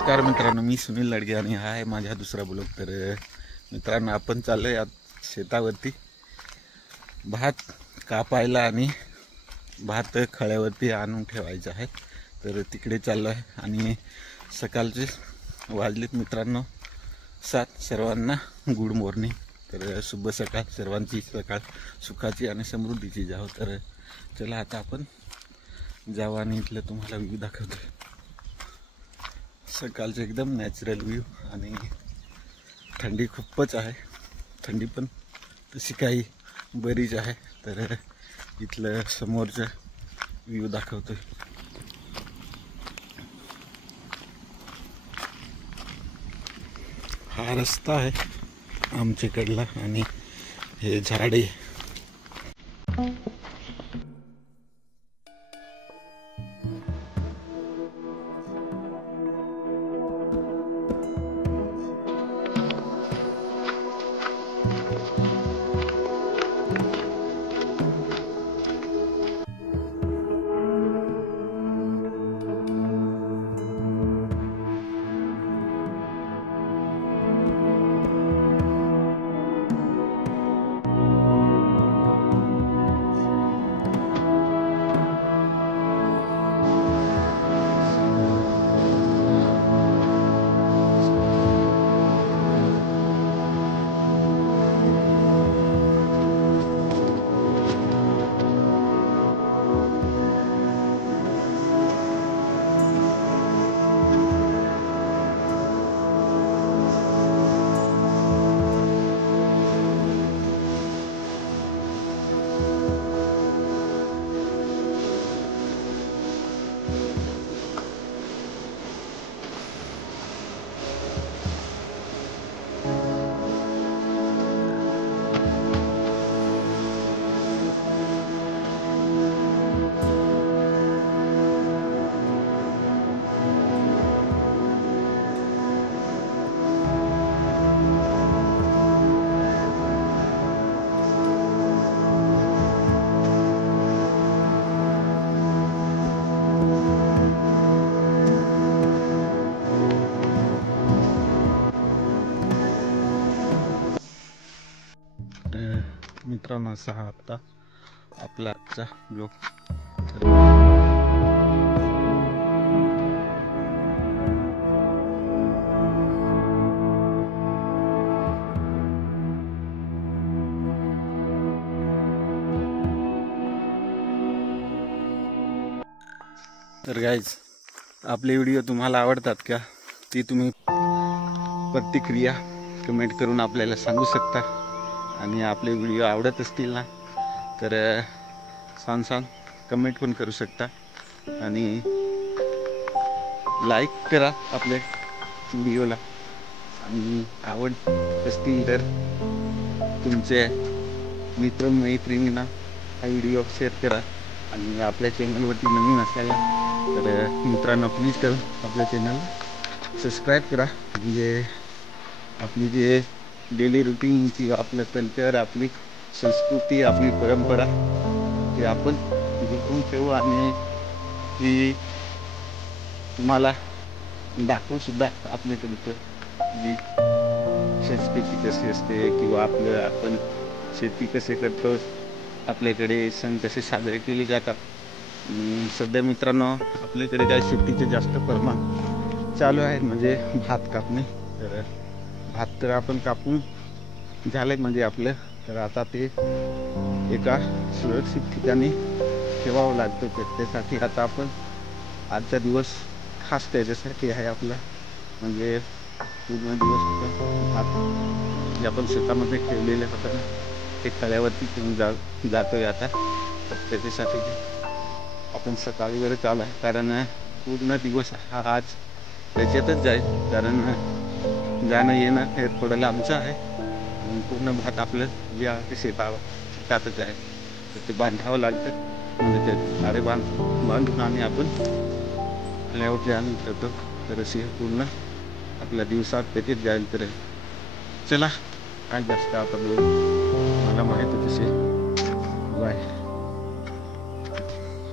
नमस्कार मित्रांनो, मी सुनील लडगे आणि हा आहे माझा दुसरा ब्लॉग। तर मित्रांनो, आपण चाललोय आज शेतावरती भात कापायला आणि भात खळ्यावरती आणून ठेवायचा आहे। तर तिकडे चाललो आहे आणि सकाळचे वाजलेत मित्रांनो 7। सर्वांना गुड मॉर्निंग। तर शुभ सकाळ, सर्वांची सकाळ सुखाची आणि समृद्धीची जावो। तर चला आता आपण जाऊ आणि इथलं तुम्हाला व्ह्यू दाखवतो। सकाळचे एकदम नॅचरल व्ह्यू आणि थंडी खूपच आहे, थंडी पण तशी काही बरीच आहे। तर इथलं समोरचं व्ह्यू दाखवतोय। हा रस्ता आहे आमच्याकडला आणि हे झाडे। मित्रांनो, असा हा आता आपला आजचा ब्लॉग। तर गाइज, आपले व्हिडिओ तुम्हाला आवडतात का? ती तुम्ही प्रतिक्रिया कमेंट करून आपल्याला सांगू शकता। आणि आपले व्हिडिओ आवडत असतील ना तर छान कमेंट पण करू शकता आणि लाईक करा आपल्या व्हिडिओला। आणि आवड असतील तर तुमचे मित्रमैत्रिणींना हा व्हिडिओ शेअर करा। आणि आपल्या चॅनलवरती नवीन असायला तर मित्रांनो प्लीज करा आपल्या चॅनलला सबस्क्राईब करा। म्हणजे आपली जे डेली रुटीनची आपलं कल्चर, आपली संस्कृती, आपली परंपरा हे आपण जपून ठेवू आणि ती तुम्हाला दाखवू सुद्धा। आपल्याकडे जी संस्कृती कशी असते किंवा आपण शेती कसे करतो, आपल्याकडे सण कसे साजरे केले जातात। सध्या मित्रांनो आपल्याकडे काय शेतीचे जास्त प्रमाण चालू आहे, म्हणजे भात कापणे। तर भात तर आपण कापून झाले म्हणजे आपलं, तर आता ते एका सुरक्षित ठिकाणी ठेवावं लागतं। तर त्यासाठी आता आपण आजचा दिवस खास त्याच्यासाठी आहे आपला, म्हणजे पूर्ण दिवस भात जे आपण शेतामध्ये ठेवलेले होतं ना ते खळ्यावरती घेऊन जातोय आता। तर त्याच्यासाठी आपण सकाळी वेळ चालू आहे, कारण पूर्ण दिवस हा आज त्याच्यातच जाईल। कारण जाणं येणं हे थोडं लांबचं आहे आणि पूर्ण भात आपलं जे आहे ते शेतातच आहे। तर ते बांधावं लागतं, म्हणजे ते झाडे बांधून आणि आपण खळ्यावरती आणून ठेवतो। तर अशी पूर्ण आपल्या दिवसात त्याच्यात जाईल। तर चला काय जास्त आता मला माहीत तसे बाय।